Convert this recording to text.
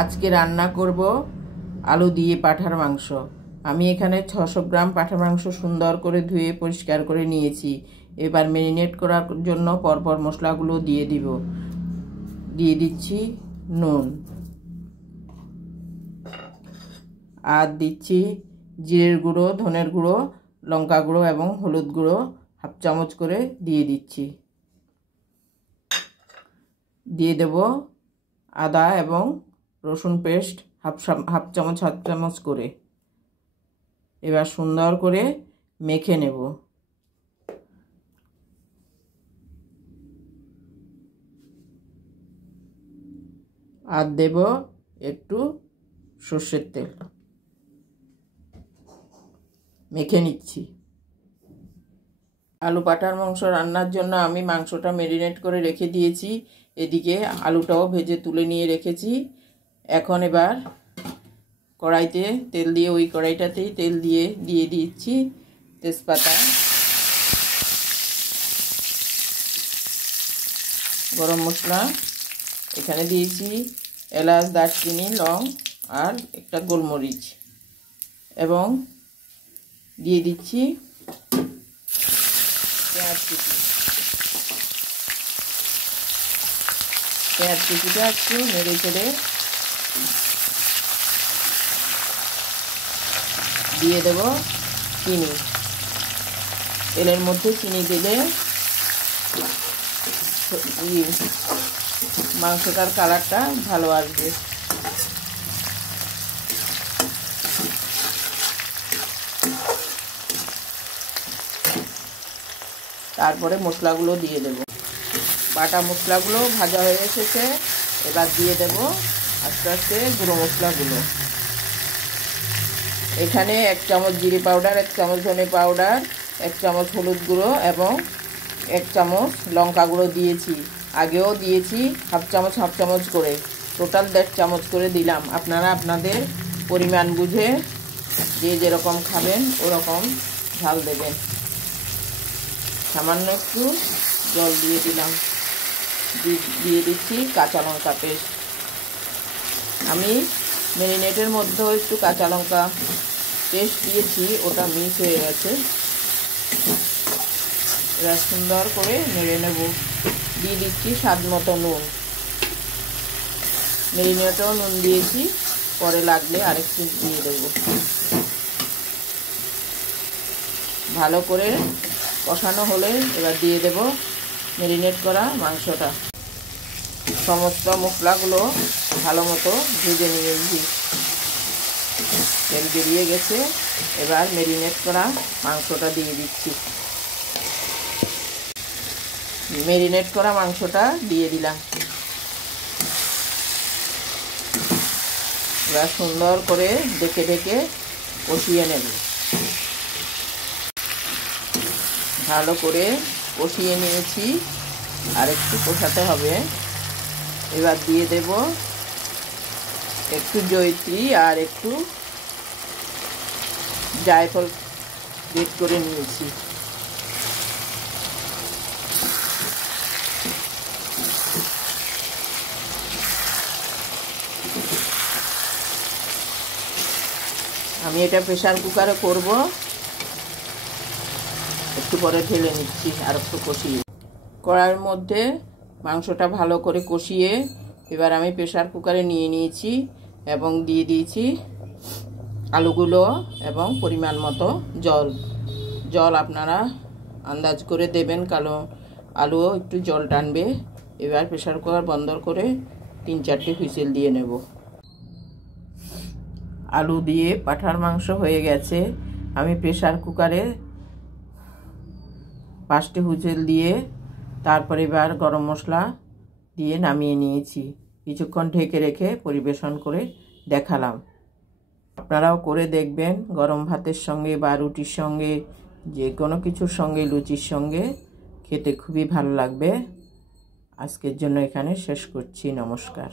আজকে রান্না করব আলু দিয়ে পাঁঠার মাংস। আমি এখানে 600 গ্রাম পাঁঠার মাংস সুন্দর করে ধুয়ে পরিষ্কার করে নিয়েছি। এবার ম্যারিনেট করার জন্য পরপর মশলাগুলো দিয়ে দিব। দিয়ে দিচ্ছি নুন, আর দিচ্ছি জিরের গুঁড়ো, ধনের গুঁড়ো, লঙ্কা গুঁড়ো এবং হলুদ গুঁড়ো হাফ চামচ করে দিয়ে দিচ্ছি। দিয়ে দেব আদা এবং রসুন পেস্ট হাফ চামচ করে। এবার সুন্দর করে মেখে নেব। আর দেব একটু সর্ষের তেল। মেখে নিচ্ছি। আলু পাঁঠার মাংস রান্নার জন্য আমি মাংসটা ম্যারিনেট করে রেখে দিয়েছি। এদিকে আলুটাও ভেজে তুলে নিয়ে রেখেছি। এখন এবার কড়াইতে তেল দিয়ে, ওই কড়াইটাতেই তেল দিয়ে দিচ্ছি তেজপাতা, গরম মশলা, এখানে দিয়েছি এলাচ, দারচিনি, লং আর একটা গোলমরিচ, এবং দিয়ে দিচ্ছি পেঁয়াজ কুচি। পেঁয়াজ কুচিটা একটু নেড়ে চেড়ে দিয়ে দেব চিনি। তেলের মধ্যে চিনি দিলে মাংসটার কালারটা ভালো আসবে। তারপরে মশলাগুলো দিয়ে দেব। বাটা মশলাগুলো ভাজা হয়ে এসেছে। এবার দিয়ে দেব আস্তে আস্তে গুঁড়ো মশলাগুলো। এখানে 1 চামচ জিরে পাউডার, 1 চামচ ধনে পাউডার, 1 চামচ হলুদ গুঁড়ো এবং 1 চামচ লঙ্কা গুঁড়ো দিয়েছি। আগেও দিয়েছি হাফ চামচ করে, টোটাল 1.5 চামচ করে দিলাম। আপনারা আপনাদের পরিমাণ বুঝে যে যেরকম খাবেন ওরকম ঝাল দেবেন। সামান্য একটু জল দিয়ে দিলাম। দিয়ে দিচ্ছি কাঁচা লঙ্কা পেস্ট। আমি ম্যারিনেটের মধ্যেও একটু কাঁচা লঙ্কা পেস্ট দিয়েছি, ওটা মিক্স হয়ে গেছে। এবার সুন্দর করে নেড়ে নেব। দিয়ে দিচ্ছি স্বাদ মতো নুন। ম্যারিনেটেও নুন দিয়েছি, পরে লাগলে আরেকটু দিয়ে দেবো। ভালো করে কষানো হলে এবার দিয়ে দেব ম্যারিনেট করা মাংসটা। সমস্ত মশলাগুলো ভালো মতো ভেজে নিয়েছি। তেল বেরিয়ে গেছে। এবার ম্যারিনেট করা মাংসটা দিয়ে দিচ্ছি। ম্যারিনেট করা মাংসটা দিয়ে দিলাম। এবার সুন্দর করে ঢেকে কষিয়ে নেব। ভালো করে কষিয়ে নিয়েছি, আর একটু কষাতে হবে। এবার দিয়ে দেব একটু জয়িত্রী আর একটু জায়ফল গ্রেট করে নিয়েছি। আমি এটা প্রেসার কুকারে করব। একটু পরে ঢেলে নিচ্ছি আর একটু কষিয়ে। কড়াইয়ের মধ্যে মাংসটা ভালো করে কষিয়ে এবার আমি প্রেসার কুকারে নিয়ে নিয়েছি এবং দিয়ে দিয়েছি আলুগুলো এবং পরিমাণ মতো জল আপনারা আন্দাজ করে দেবেন, কারণ আলুও একটু জল টানবে। এবার প্রেসার কুকার বন্ধ করে 3-4টি হুইসেল দিয়ে নেব। আলু দিয়ে পাঁঠার মাংস হয়ে গেছে। আমি প্রেসার কুকারে 5টি হুইসেল দিয়ে তারপরে এবার গরম মশলা দিয়ে নামিয়ে নিয়েছি। কিছুক্ষণ ঢেকে রেখে পরিবেশন করে দেখালাম। আপনারাও করে দেখবেন। গরম ভাতের সঙ্গে বা রুটির সঙ্গে, যে কোনো কিছুর সঙ্গে, লুচির সঙ্গে খেতে খুবই ভালো লাগবে। আজকের জন্য এখানে শেষ করছি। নমস্কার।